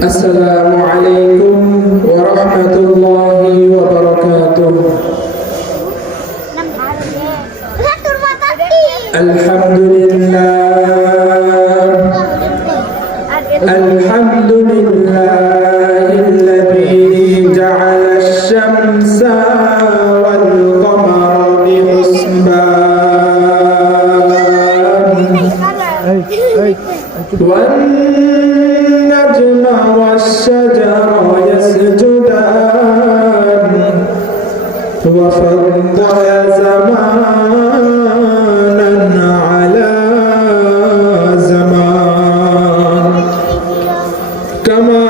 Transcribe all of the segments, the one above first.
السلام عليكم ورحمة الله وبركاته. الحمد لله الذي جعل الشمس والقمر بحسبان والنجم والشجر يسجدان وفضل زمانا على زمان كما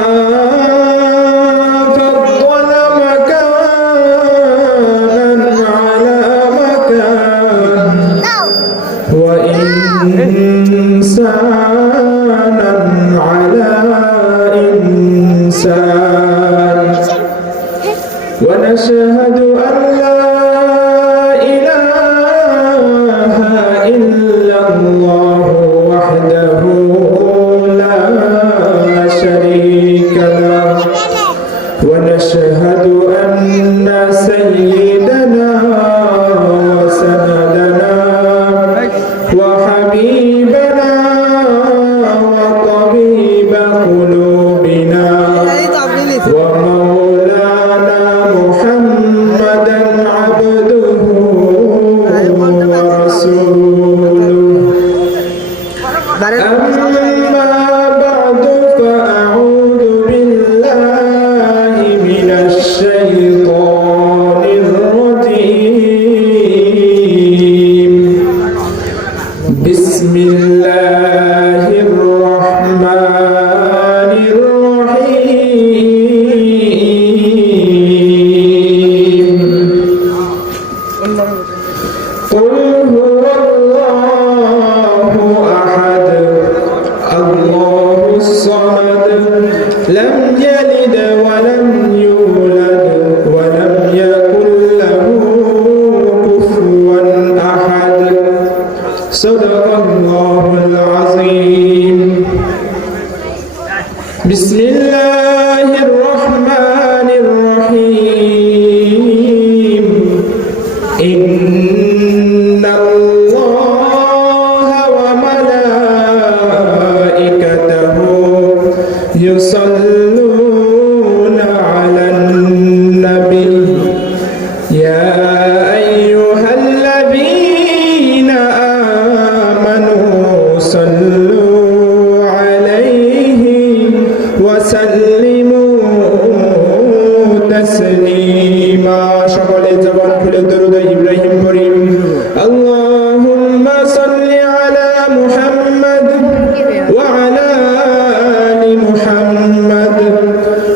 فضل مكانا على مكان وإنسانا على إنسان ونشهد أن لا إله إلا الله وحده لا شريك له ونشهد أن سيدنا وسندنا وحبيبنا وطبيب قلوبنا ومولانا محمدا عبده ورسوله. أما بعد فأعوذ بالله من الشيطان الرجيم. بسم الله الرحمن الرحيم. قل هو الله أحد الله الصمد لم يلد ولم يولد ولم يكن له كفوا أحد. صدق الله العظيم. بسم الله الرحمن الرحيم. إن الله وملائكته يصلون على النبي يا أيها الذين آمنوا صلوا عليه وسلموا تسليما. সকলে জবান খুলে দরুদ ইব্রাহিম পড়ি। اللهم صل على محمد وعلى آل محمد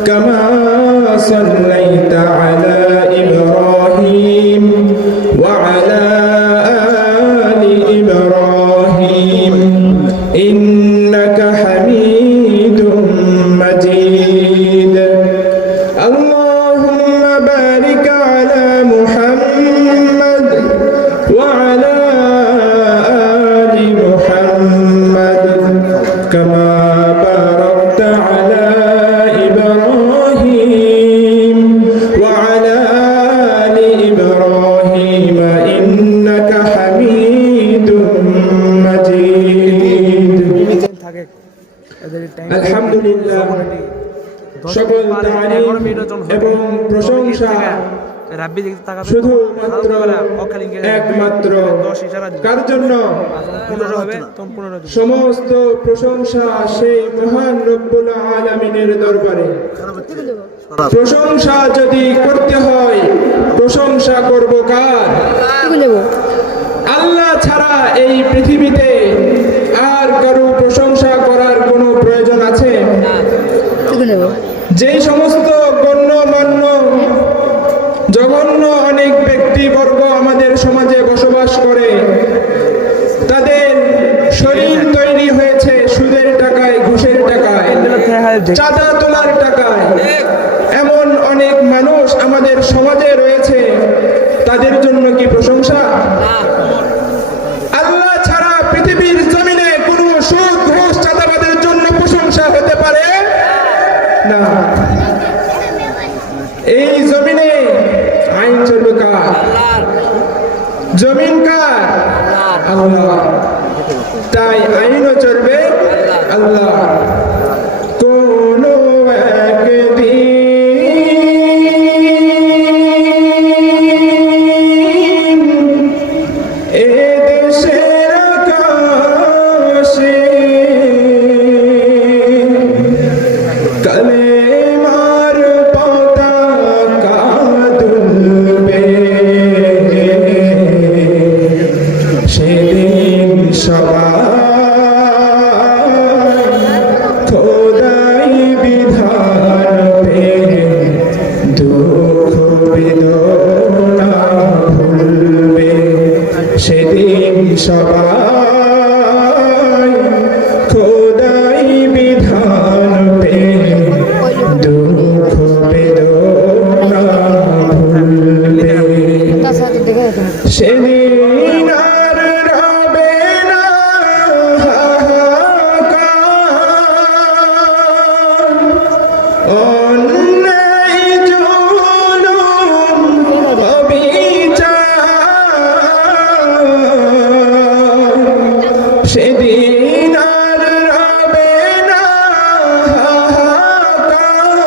كما صليت على إبراهيم وعلى آل إبراهيم إنك حميد مجيد. اللهم بارك على محمد وعلى آل محمد كما باركت على إبراهيم وعلى آل إبراهيم إنك حميد مجيد. আলহামদুলিল্লাহ, সকল তারিফ এবং প্রশংসা শুধুমাত্র একমাত্র কার জন্য? সমস্ত প্রশংসা সেই মহান রব্বুল আলামিনের দরবারে। প্রশংসা যদি করতে হয় প্রশংসা করব কার? আল্লাহ ছাড়া এই পৃথিবীতে আর কারো প্রশংসা করার কোনো প্রয়োজন আছে? যেই সমস্ত গণ্যমান্য জঘন্য অনেক ব্যক্তিবর্গ আমাদের সমাজে বসবাস করে, তাদের শরীর তৈরি হয়েছে সুদের টাকায়, ঘুষের টাকায়, চাঁদা তোলার টাকায়। এমন অনেক মানুষ আমাদের সমাজে রয়েছে, তাদের জন্য কি প্রশংসা? আল্লাহ ছাড়া পৃথিবীর জমিনে কোনো সুদ ঘুষ চাঁদাবাদের জন্য প্রশংসা হতে পারে? না, এই জমিনে আইন চলবে কার? জমিন কার? আল্লাহ। তাই আইনও চলবে আল্লাহ। কোন একদিন এ দেশের আকাশে কালেমার পতাকা দুলবে, সেদিন সবাই খোদাই বিধান পে দুঃখ বেদনা ভুলবে, সেদিন সবাই খোদাই বিধান পে দুঃখ বেদনা ভুলবে, সেদিন আর রবে না হাহাকার, অন্যায় জুলুম অবিচার, সেদিন আর রবে না হাহাকার,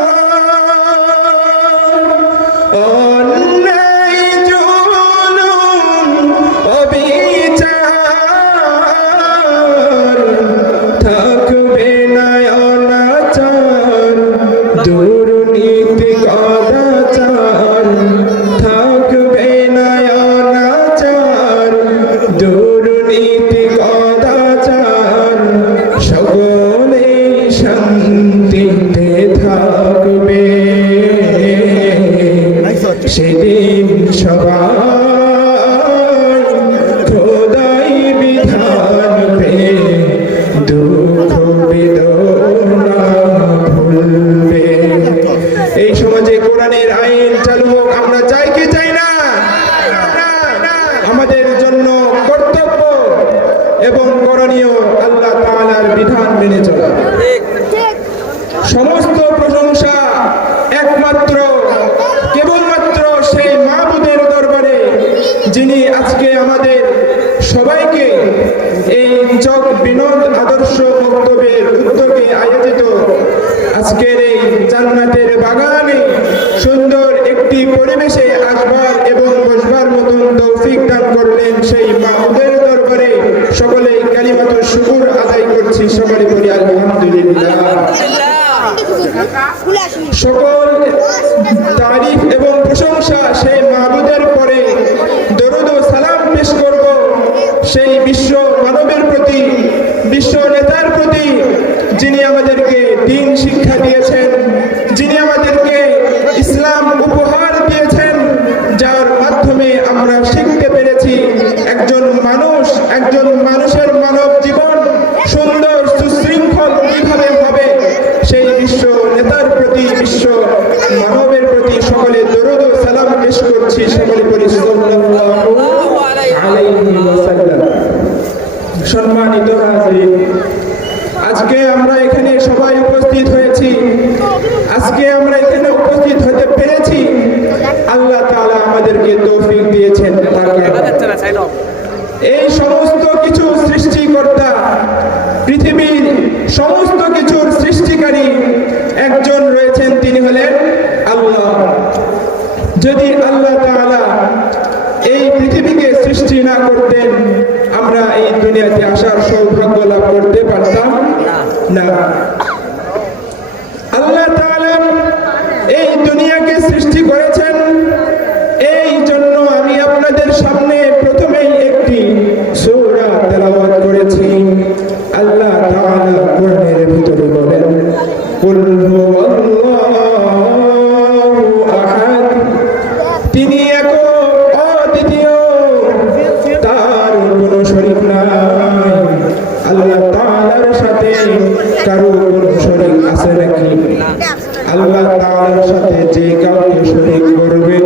অন্যায় জুলুম অবিচার, থাকবে না অনাচার দুর্নীতি কদাচার, থাকবে না অনাচার দুর্নীতি কদাচার, সকলে শান্তিতে থাকবে, সেদিন সবাই খোদাই বিধান পে দুঃখ বেদনা ভুলবে। এই সমাজে কোরআনের আইন চালু হোক, আমরা চাই কি চাই না? আমাদের জন্য কর্তব্য এবং করণীয় আল্লাহ তাআলার বিধান মেনে চলা। সমস্ত প্রশংসা একমাত্র কেবলমাত্র সেই মাবুদের দরবারে, যিনি আজকে আমাদের সবাইকে এই চক বিনোদ আদর্শ বক্তব্যের উদ্যোগে আয়োজিত আজকের এই জান্নাতের বাগানে সুন্দর একটি পরিবেশে আসবার এবং বসবার মতন তৌফিক দান করলেন। সেই মাবুদের দরবারে সকলেই কালিমাতুশ শুকর আদায় করছি, সকলে বলি আলহামদুলিল্লাহ। সকল তারিফ এবং প্রশংসা সেই মাবুদের পরে দরুদ ও সালাম পেশ করব সেই বিশ্ব মানবের প্রতি, বিশ্ব নেতার প্রতি, যিনি আমাদেরকে দ্বীন শিক্ষা দিয়েছেন, যিনি আমাদেরকে ইসলাম উপহার দিয়েছেন, যার মাধ্যমে আমরা শিখতে পেরেছি একজন মানুষের মানব জীবন সুন্দর সুশৃঙ্খল কিভাবে হবে। সেই বিশ্ব নেতার প্রতি, বিশ্ব মানবের প্রতি সকলে দরুদ ও সালাম পেশ করছি, সকলে বলি সাল্লাল্লাহু আলাইহি ওয়াসাল্লাম। সম্মানিত হাজিরিন, আজকে আমরা এখানে সবাই উপস্থিত হয়েছি, আজকে আমরা এখানে উপস্থিত হতে পেরেছি আল্লাহ তাআলা আমাদেরকে তৌফিক দিয়েছেন। এই সমস্ত কিছু সৃষ্টিকর্তা, পৃথিবীর সমস্ত কিছুর সৃষ্টিকারী একজন রয়েছেন, তিনি হলেন আল্লাহ। যদি আল্লাহ তাআলা এই পৃথিবীকে সৃষ্টি না করতেন, আমরা এই দুনিয়াতে আসার সৌভাগ্য লাভ করতে পারতাম না। আল্লাহ তাআলা এই দুনিয়াকে সৃষ্টি করেছেন, এই জন্য আমি আপনাদের সামনে প্রথমেই একটি সূরা তেলাওয়াত করেছি। আল্লাহ তাআলা কোরআনের ভিতরে বলেন, কুল হুয়াল্লাহু আহাদ, তিনি একক অদ্বিতীয়, তার কোনো শরীক নাই। আল্লাহ তাআলার সাথে কারো কোনো শরীক আছে নাকি? আল্লাহ তাআলার সাথে যে কাউকে শরীক করবে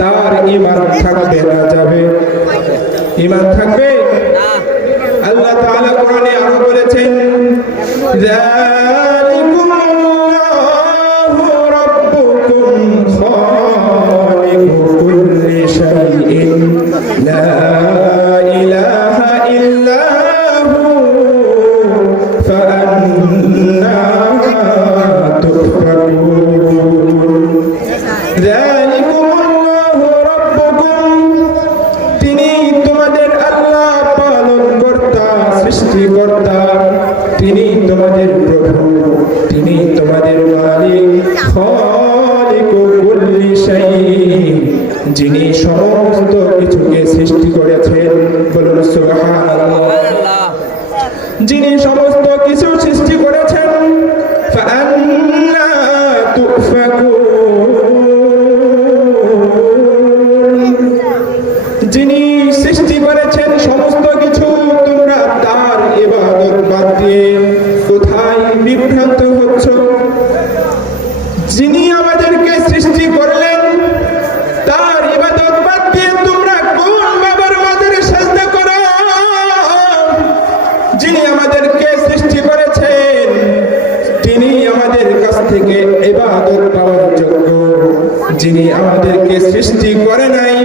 তার ঈমান থাকবে না যাবে? ঈমান থাকবে না। আল্লাহ তাআলা কোরআনে আরো বলেছেন, যালিকুমুল্লাহু তোমাদের মালিক খালিকু কুল্লি শাই, যিনি সমস্ত কিছুকে সৃষ্টি করেছেন। বলুন সুবহানাল্লাহ। যিনি সমস্ত কিছু সৃষ্টি করেছেন। ফাআন্না তুফাকুন, যিনি সৃষ্টি করেছেন সমস্ত কিছু, তোমরা তার ইবাদত বাদ দিয়ে কোথায় বিভ্রান্ত হচ্ছ? যিনি আমাদেরকে সৃষ্টি করলেন তার ইবাদত বাদ দিয়ে তোমরা কোন বাবার মাজারে সাজদা করো? যিনি আমাদেরকে সৃষ্টি করেছেন তিনি আমাদের কাছ থেকে ইবাদত পাওয়ার যোগ্য। যিনি আমাদেরকে সৃষ্টি করে নাই,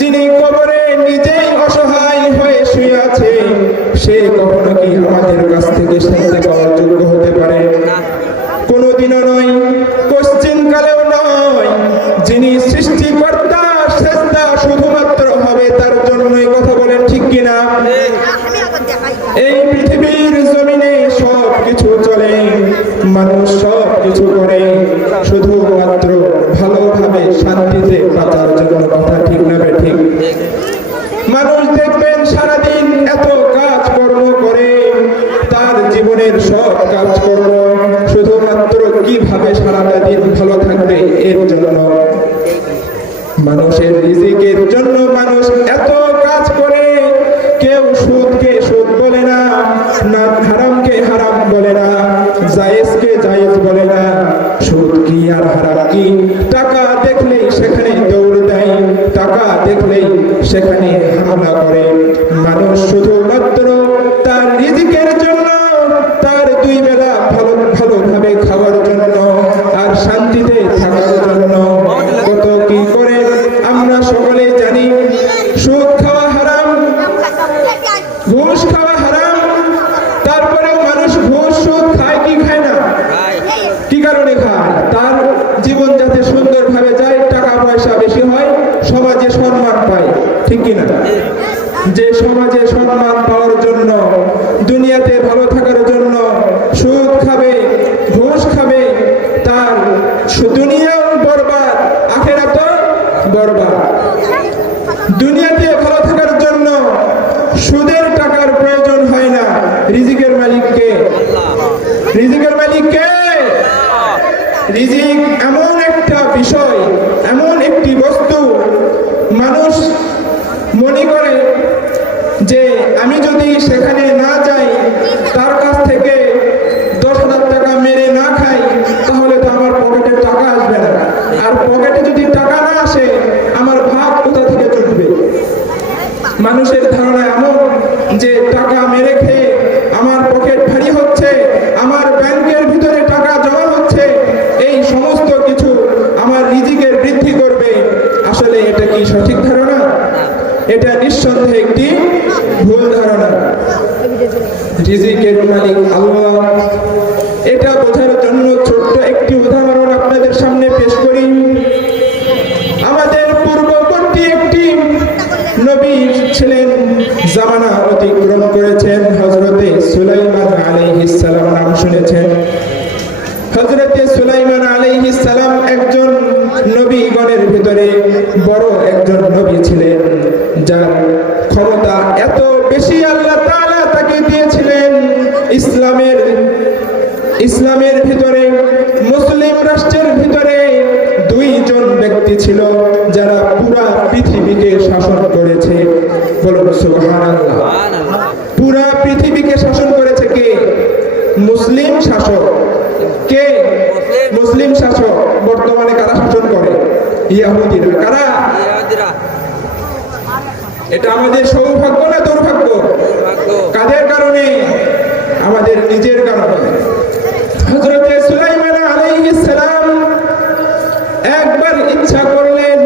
যিনি কবরে নিজেই অসহায় হয়ে শুয়ে আছে, সে কখনো কি আমাদের কাছ থেকে সাজদা পাওয়ার যোগ্য হতে পারে? কোনোদিনও নয়, কোশ্চিন কালেও নয়। যিনি সৃষ্টিকর্তা, সাজদা শুধুমাত্র হবে তার জন্যই। কথা বলেন ঠিক কিনা? এই পৃথিবীর জমিনে সব কিছু চলে, মানুষ সব কিছু করে শুধুমাত্র ভালোভাবে শান্তিতে বাঁচার জন্য। কথা ঠিক না ঠিক? মানুষ দেখবেন সারাদিন এত কাজকর্ম করে, তার জীবনের সব কাজকর্ম শুধুমাত্র কিভাবে সারাটা দিন ভালো থাকবে এর জন্য। মানুষের রিজিকের জন্য মানুষ এত কাজ করে। কেউ সুদকে সুদ বলে না, না হারামকে হারাম বলে না, জায়েজকে জায়েজ বলে না। সুদ কি আর হারাম কি? টাকা দেখলেই সেখানে দৌড় দেয়, টাকা দেখলেই সেখানে হামলা করে। মানুষ শুধুমাত্র তার রিজিকের জন্য, তার দুই বেলা ভালোভাবে খাওয়ার জন্য আর শান্তিতে থাকার জন্য কত কি করে আমরা সকলে জানি। সুদ খাওয়া হারাম, ঘুষ খাওয়া হারাম, তারপরেও মানুষ ঘুষ সুদ খায় কি খায় না? কি কারণে খায়? তার জীবন যাতে সুন্দরভাবে যায়, টাকা পয়সা বেশি হয়, সমাজে সম্মান পায়। ঠিক কিনা? যে সমাজে সম্মান পাওয়ার জন্য, দুনিয়াতে ভালো থাকার জন্য সুদ খাবে, ঘুষ খাবে, তার দুনিয়াও বরবাদ, আখিরাতও বরবাদ। দুনিয়াতে ভালো থাকার জন্য সুদের টাকার প্রয়োজন হয় না। রিজিকের মালিক কে? রিজিকের মালিক কে? রিজিক এমন একটা বিষয়, এমন একটি বস্তু, মানুষ মনে করে যে আমি যদি সেখানে না যাই, তার কাছ থেকে 10,000 টাকা মেরে না খাই, তাহলে তো আমার পকেটে টাকা আসবে না। আর পকেটে যদি টাকা না আসে, আমার ভাত কোথা থেকে জুটবে? মানুষের ধারণা এমন যে টাকা মেরে খেয়ে আমার পকেট ভারী হচ্ছে, আমার ব্যাংকের ভিতরে টাকা জমা হচ্ছে, এই সমস্ত কিছু আমার রিজিকের বৃদ্ধি করবে। আসলে এটা কি সঠিক ধারণা? এটা নিঃসন্দেহে একটি ভুল ধারণা। রিজিকের মালিক আল্লাহ। এটা বোঝার জন্য ছোট্ট একটি উদাহরণ আপনাদের সামনে পেশ করি। আমাদের পূর্ববর্তী একটি নবী ছিলেন, জামানা অতিক্রম করেছেন, হযরতে সুলাইমান আলাইহিস সালাম। নাম শুনেছেন? হযরতে সুলাইমান আলাইহিস সালাম একজন নবীগণের ভিতরে বড় একজন নবী ছিলেন, যার ক্ষমতা এত বেশি আল্লাহ তাআলা তাকে দিয়েছিলেন। ইসলামের ভিতরে, মুসলিম রাষ্ট্রের ভিতরে দুইজন ব্যক্তি ছিল যারা পুরা পৃথিবীকে শাসন করেছে। বলুন সুবহানাল্লাহ। পুরা পৃথিবীকে শাসন করেছে কে? মুসলিম শাসক। কে? মুসলিম শাসক। বর্তমানে কারা শাসন করে? ইহুদিরা। কারা? এটা আমাদের সৌভাগ্য না দুর্ভাগ্য? কাদের কারণে? আমাদের নিজের কারণে। হযরতে সুলাইমান আলাইহিস সালাম একবার ইচ্ছা করলেন,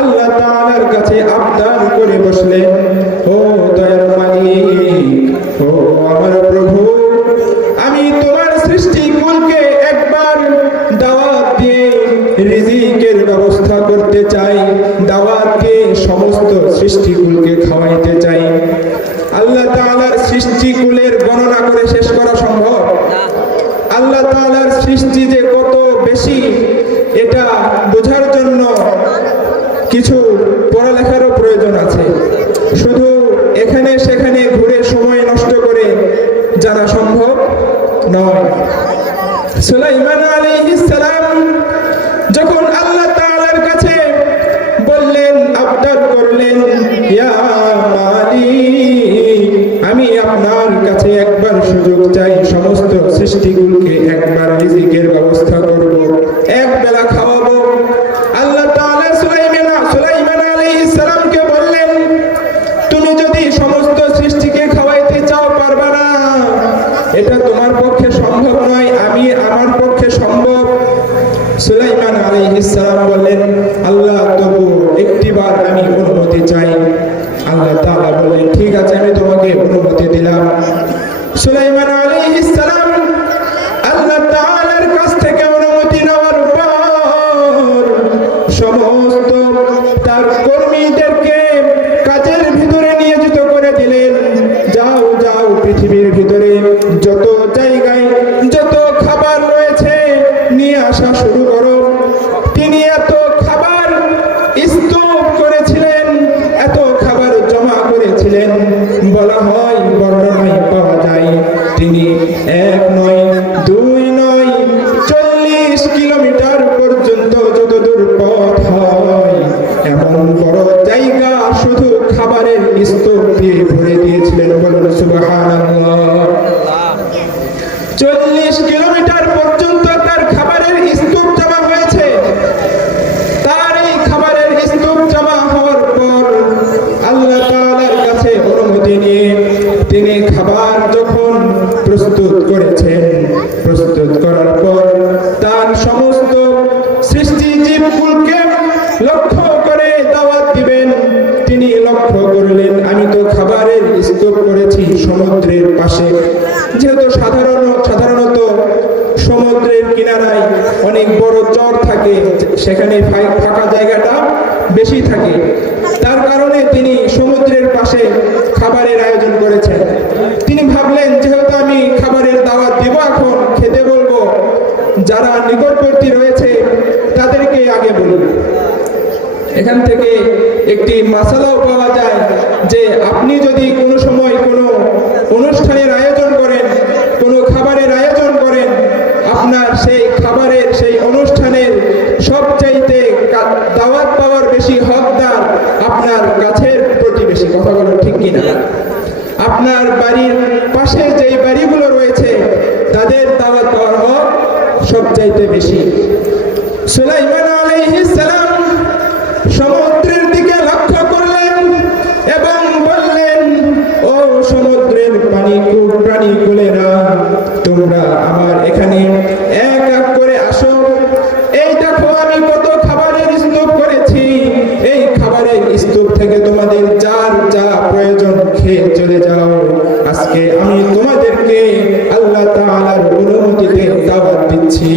আল্লাহ তাআলার কাছে আবদার করে বসলেন, ও দয়ার মালিক, ও আমার প্রভু, আমি তোমার সৃষ্টিকুলকে একবার দাওয়াত দিয়ে রিজিকের ব্যবস্থা করতে চাই, দাওয়াত দিয়ে সমস্ত সৃষ্টিকুলকে খাওয়াইতে চাই। আল্লাহ তাআলার সৃষ্টিকুলের গণনা করে শেষ করা সম্ভব? আল্লাহ তাআলার সৃষ্টি যে কত বেশি এটা বোঝার জন্য কিছু পড়ালেখারও প্রয়োজন আছে। শুধু এখানে সেখানে ঘুরে সময় নষ্ট করে জানা সম্ভব নয়। সুলাইমান আলাইহিস সালাম যখন আল্লাহ তাআলার কাছে বললেন, আবদার করলেন, ইয়া মালিক, আমি আপনার কাছে একবার সুযোগ চাই, সমস্ত সৃষ্টিগুলোকে একবার রিজিকের ব্যবস্থা করব, এক বেলা খাওয়াবো। আল্লাহ তাআলা সুলাইমান আলাইহিস সালামকে বললেন, তুমি যদি সমস্ত সৃষ্টিকে খাওয়াইতে চাও পারবা না, এটা তোমার পক্ষে সম্ভব নয়, আমার পক্ষে সম্ভব। সুলাইমান আলাইহিস সালাম বললেন, আল্লাহ তবু একটিবার আমি অনুমতি চাই। আল্লাহ তাআলা বললেন, ঠিক আছে, আমি তোমাকে অনুমতি দিলাম। সুলাইমান আলাইহিস সালাম আল্লাহ তাআলার কাছ থেকে অনুমতি নেওয়ার পর সমস্ত তার কর্মীদেরকে কাজের ভিতরে নিয়োজিত করে দিলেন। যাও যাও, পৃথিবীর ভিতরে যত জায়গায় যত খাবার রয়েছে নিয়ে আসা শুরু করো। তিনি এত খাবার স্তূপ করেছিলেন, এত খাবার জমা করেছিলেন, বলা হয়, বর্ণনায় পাওয়া যায়, তিনি 1 নয় 2 নয় 40 কিলোমিটার পর্যন্ত যতদূর পথ হয় এমন বড় জায়গা শুধু খাবারের স্তূপ দিয়ে ভরে দিয়েছিলেন। বলুন সুবহানাল্লাহ। 40 কিলোমিটার পর্যন্ত তার খাবারের স্তূপ জমা হয়েছে। তার এই খাবারের স্তূপ জমা হওয়ার পর আল্লাহ তাআলার কাছে অনুমতি নিয়ে তিনি খাবার যখন প্রস্তুত করেছেন, প্রস্তুত করার পর তার সমস্ত সৃষ্টি জীবগুলোকে লক্ষ্য করে দাওয়াত দিবেন। তিনি লক্ষ্য করলেন, আমি তো খাবারের স্তূপ করেছি সমুদ্রের পাশে, যেহেতু সাধারণত সমুদ্রের কিনারায় অনেক বড় চর থাকে, সেখানে ফাঁকা জায়গাটা বেশি থাকে, তার কারণে তিনি সমুদ্রের পাশে খাবারের আয়োজন করেছেন। তিনি ভাবলেন, যেহেতু আমি খাবারের দাওয়াত দিব, এখন খেতে বলবো, যারা নিকটবর্তী রয়েছে তাদেরকে আগে বলব। এখান থেকে একটি মাসালাও পাওয়া যায় যে আপনি যদি কোনো সময় কোনো অনুষ্ঠানের আয়োজন করেন, কোনো খাবারের আয়োজন করেন, আপনার সেই খাবারের সেই অনুষ্ঠানের সবচাইতে দাওয়াত পাওয়ার বেশি হকদার আপনার কাছের প্রতিবেশী। কথা বলেন ঠিক কিনা? আপনার বাড়ির পাশে যেই বাড়িগুলো রয়েছে তাদের দাওয়াত পাওয়ার হক সবচাইতে বেশি। সুলাইমান আলাইহিস সালাম সমুদ্রের দিকে লক্ষ্য করলেন এবং বললেন, ও সমুদ্রের প্রাণীকুলেরা, তোমরা আমার এখানে এক এক করে আসো। এই দেখো আমি কত খাবারের স্তূপ করেছি, এই খাবারের স্তূপ থেকে তোমাদের যার যা প্রয়োজন খেয়ে চলে যাও। আজকে আমি তোমাদেরকে আল্লাহ তাআলার অনুমতিতে দাওয়াত দিচ্ছি।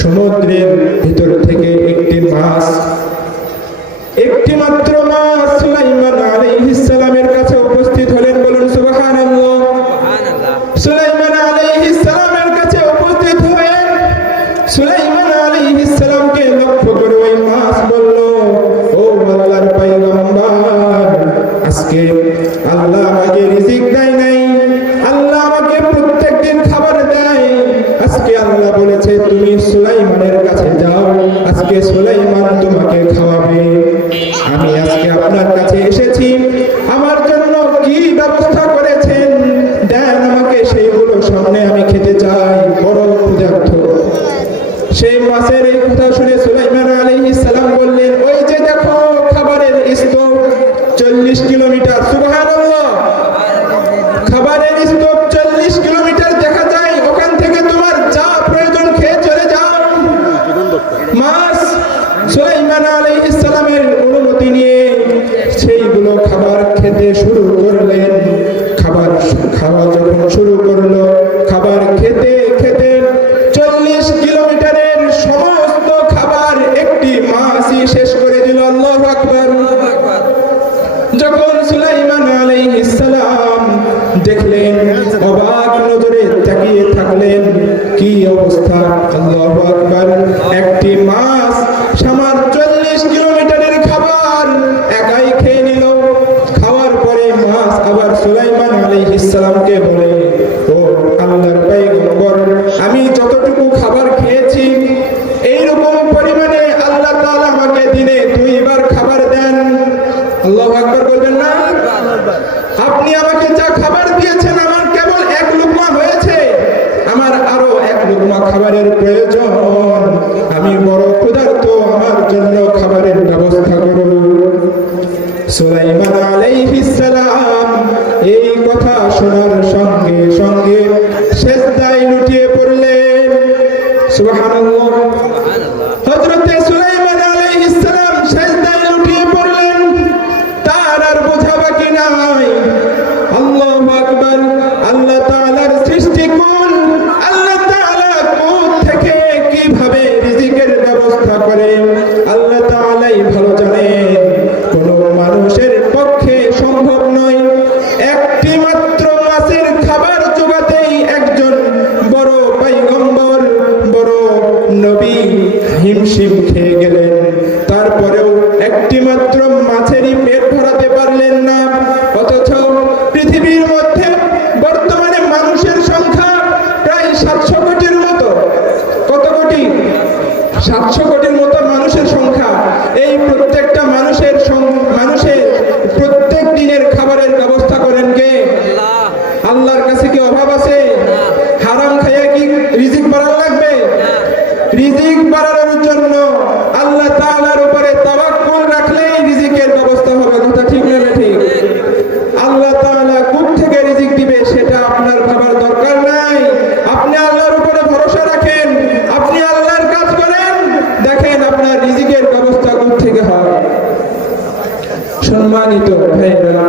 সমুদ্রের ভিতর থেকে একটি মাত্র মাছ সুলাইমান আলাইহিস সালামের কাছে উপস্থিত হলেন। বলুন সুবহানাল্লাহ। সুলাইমান আলাইহিস সালামের কাছে উপস্থিত হয়ে সুলাইমান আলাইহিস সালামকে লক্ষ্য করে ওই মাছ বলল, ও আল্লাহর পয়গম্বর, আজকে আল্লাহ আমাকে রিজিক দেয় নাই, আল্লাহ আমাকে প্রত্যেকদিন খাবার দেয়। আজকে আল্লাহ বলেছে তুমি সুলাইমানের কাছে যাও, আজকে সুলাইমান তোমাকে খাওয়াবে। আমি আজকে আপনার কাছে এসেছি, আমার জন্য কি ব্যবস্থা করেছেন দেন আমাকে, সেইগুলো সামনে আমি খেতে চাই, বড় ক্ষুধার্ত। সেই মাছের এই কথা শুনে সুলাইমান আলাইহিস সালাম বললেন, ওই যে দেখো খাবারের স্তূপ 40 কিলোমিটার। সুবহানাল্লাহ। খাবারের স্তূপ 40 কিলোমিটার দেখা যায়, ওখান থেকে তোমার যা প্রয়োজন খেয়ে চলে যাও। মাছ সুলাইমান আলাইহিস সালামের অনুমতি নিয়ে সেইগুলো খাবার খেতে শুরু করলেন। খাবার খাওয়া যখন শুরু করলো, খাবার খেতে খেতে 40 কিলোমিটারের সমস্ত খাবার একটি মাছই শেষ করে আল্লাহু আকবার। একটি মাছ সামার 40 কিলোমিটারের খাবার একাই খেয়ে নিল। খাওয়ার পরে মাছ আবার সুলাইমান আলাইহিস সালামকে বলে, ও আল্লাহর পয়গম্বর, আমি যতটুকু খাবার খেয়েছি এইরকম পরিমাণে আল্লাহ তাআলা আমাকে দিনে 2 বার খাবার দেন। আল্লাহু আকবার বলবেন না? আপনি আমাকে যা খাবার দিয়েছেন আমার কেবল 1 লুকমা হয়েছে, আমার আরো 1 লুকমা খাবারের প্রয়োজন। আমি বড় ক্ষুধার্ত, আমার জন্য খাবারের ব্যবস্থা করুন। সুলাইমান আলাইহিস সালাম এই কথা শোনার সঙ্গে সঙ্গে সিজদায় লুটিয়ে পড়লেন। সুবহানাল্লাহ। হযরতে সুলাইমান আলাইহিস সালাম সিজদায় লুটিয়ে পড়লেন, তার আর বোঝা বাকি নাই। আল্লাহু আকবার। আল্লাহ তাআলার সৃষ্টি কোন, আল্লাহ তাআলা কোথা থেকে কিভাবে রিজিকের ব্যবস্থা করেন আল্লাহ তাআলাই ভালো জানেন। কোন মানুষের পক্ষে সম্ভব নয়। একটি মাত্র মাছের খাবার জোগাতেই একজন বড় পয়গম্বর, বড় নবী হিমশিম খেয়ে গেলেন। তারপরেও একটি মাত্র মাছেরই পেট ভরাতে পারলেন না। অথচ পৃথিবীর মধ্যে বর্তমানে মানুষের সংখ্যা প্রায় 700 কোটির মতো। কত কোটি? 700 কোটির মতো মানুষের সংখ্যা। এই প্রত্যেকটা মানুষের প্রত্যেক দিনের খাবারের ব্যবস্থা করেন কে? আল্লাহর কাছে কি অভাব আছে? হারাম খাইয়া কি রিজিক বাড়ানো লাগবে? রিজিক বাড়ানোর জন্য আল্লাহ তাআলার উপরে তাওয়াক্কুল রাখলেই রিজিকের ব্যবস্থা হবে। কথা ঠিক না ঠিক? আল্লাহ তাআলা কোথা থেকে রিজিক দিবে সেটা আপনার ভাবার দরকার নাই। আপনি আল্লাহর উপরে ভরসা রাখেন, আপনি আল্লাহর কাজ করেন, দেখেন আপনার রিজিকের ব্যবস্থা কোথা থেকে হয়। সম্মানিত ভাইরা,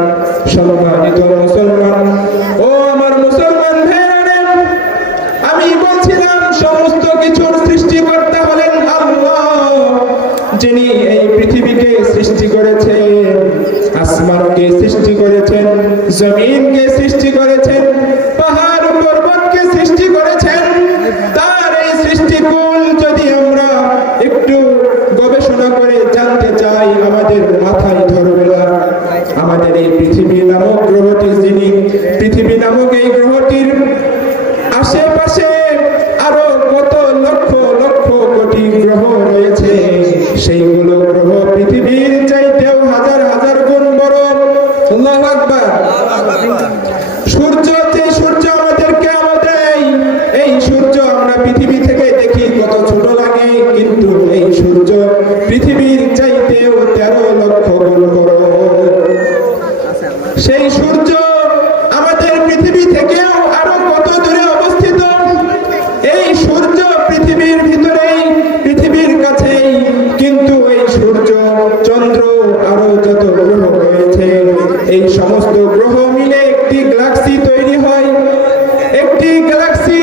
সম্মানিত মুসলমান, ও আমার মুসলমান ভাইরা, আমি বলছিলাম সমস্ত কিছুর সৃষ্টিকর্তা হলেন আল্লাহ, যিনি এই পৃথিবীকে সৃষ্টি করেছেন, আসমানকে সৃষ্টি করেছেন, জমিনকে সৃষ্টি করেছেন, পাহাড় পর্বতকে সৃষ্টি করেছেন। তার এই সৃষ্টিকুল যদি আমরা একটু গবেষণা করে জানতে চাই, আমাদের মাথায় ধরবে না। আমাদের এই পৃথিবী নামক গ্রহটি, যিনি পৃথিবী নামক এই গ্রহটির আশেপাশে আরো কত লক্ষ লক্ষ কোটি গ্রহ রয়েছে, সেইগুলো গ্রহ পৃথিবীর চাইতেও হাজার হাজার গুণ বড়। আল্লাহু আকবার। সূর্য, যে সূর্য আমাদেরকে আলো দেয়, এই সূর্য আমরা পৃথিবী থেকে দেখি কত ছোট লাগে, কিন্তু এই সূর্য পৃথিবীর চাইতেও 13 লক্ষ গুণ বড়। সেই সূর্য আমাদের পৃথিবী থেকেও আরো কত দূরে অবস্থিত। এই সূর্য পৃথিবীর ভিতরেই, পৃথিবীর কাছেই, কিন্তু এই সূর্য, চন্দ্র, আরো যত গ্রহ রয়েছে, এই সমস্ত গ্রহ মিলে একটি গ্যালাক্সি তৈরি হয়। একটি গ্যালাক্সি,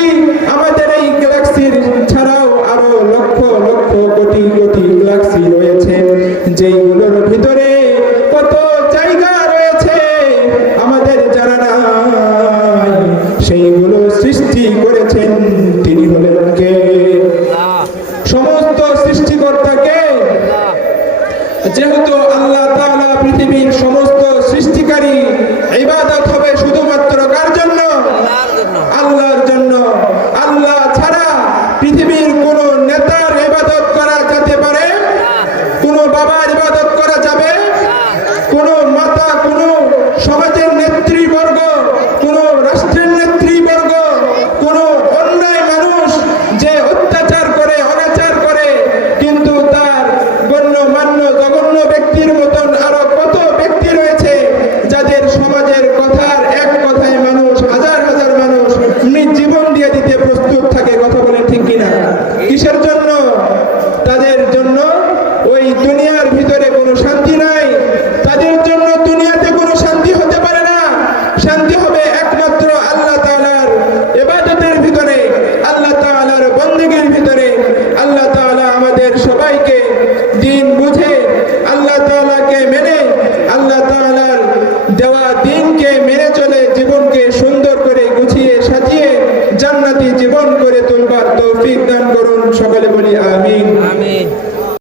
আমাদের এই গ্যালাক্সির ছাড়াও আরো লক্ষ লক্ষ কোটি কোটি গ্যালাক্সি রয়েছে, যেইগুলোর ভিতরে কত জায়গা রয়েছে আমাদের জানা নাই। সেইগুলো সৃষ্টি করেছেন তিনি হলেন কে? সমস্ত সৃষ্টিকর্তাকে। যেহেতু আল্লাহ তাআলা পৃথিবীর সমস্ত সৃষ্টিকারী, ইবাদত হবে শুধুমাত্র কার জন্য? আল্লাহর জন্য। আল্লাহ ছাড়া পৃথিবীর কোন নেতার ইবাদত করা যেতে পারে? কোন বাবার ইবাদত করা যাবে? কোন মাতা, কোন সমাজের নেতৃবর্গ, কোন রাষ্ট্রের নেতৃবর্গ, কোন অন্যায় মানুষ যে অত্যাচার করে, অনাচার করে, কিন্তু তার গণ্যমান্য জঘন্য ব্যক্তির মতন আরো কত ব্যক্তি রয়েছে যাদের সমাজের কথার এক কথায় মানুষ, হাজার হাজার মানুষ জীবন দিয়ে দিতে প্রস্তুত থাকে। কথা বলেন ঠিক কিনা? কিসের জন্য?